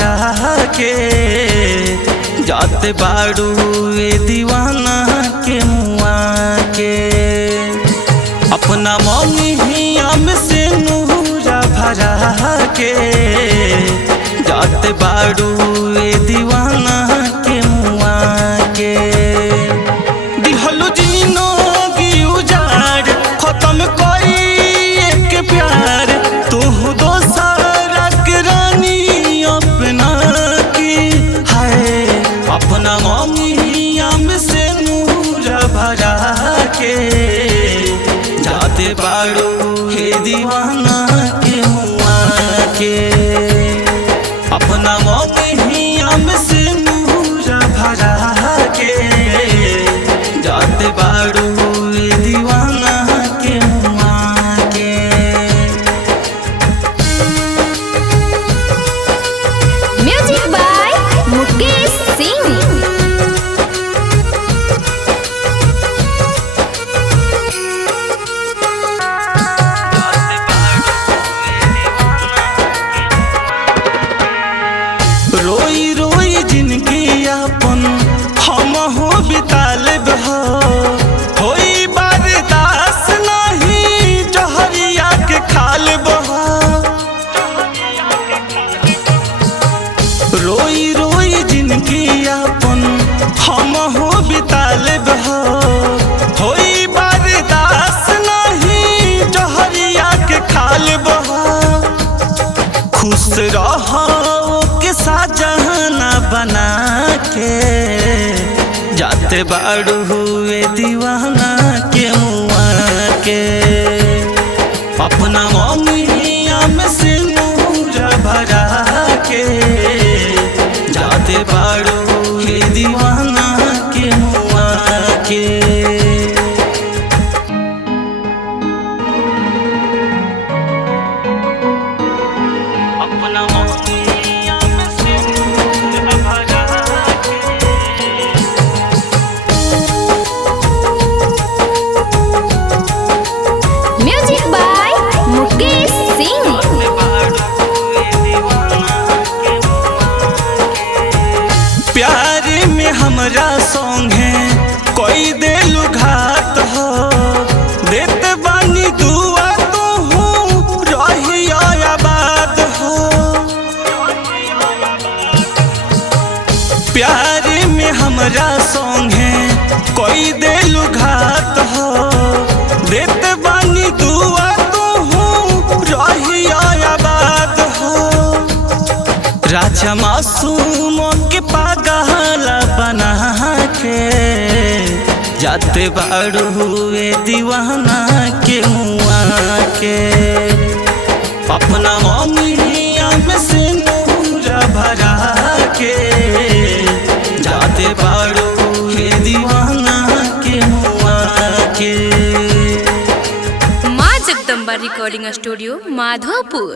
भरा के जाते बाड़ू ए दीवाना के मुआ के अपना मौनिया में से नूरा भरा के जाते बाड़ू ए दीवाना के मुआ के दिहलु जीनो की उजाड़ खत्म कोई एक प्यार तू दोसरा के रानी अपना की है अपना मौनिया में से नूरा भरा के जाते बाड़ू हे दीवाना के मुआ के अपना मौनिया में से नूरा भरा के जाते बाड़ू हे दीवाना के मुआ के। Music by Mukesh Singh. रोई रोई जिनकी अपन हम हो बिताल बहो होई बर्दाश्त नहीं जहरिया के खाल बहो रोई रोई जिनकी अपन हम हो बिताल बहो होई बर्दाश्त नहीं जहरिया के खाल बहो खुश रहो के साजहाना बना के जाते बाड़ू हुए दीवाना के मुआ के अपना मौनिया में से नूरा भरा के जाते बाड़ू हुए दीवाना के मुआ के। अपना मौनिया में से नूरा भरा के म्यूजिक बाय मुकेश सिंह। प्यार में हमरा संगे कोई देलु घात हो देत बानी दुआ तू रही आबाद हो प्यार में हमरा संगे कोई देलु घात हो देत बानी दुआ तू रही आबाद हो राजा मासूम के पागल बना के जाते बाड़ू हुए दीवाना के मुआ के अपना मौनिया में से नूरा भरा के जाते बाड़ू हुए दीवाना के मुआ के। माँ जगदम्बा रिकॉर्डिंग स्टूडियो माधोपुर।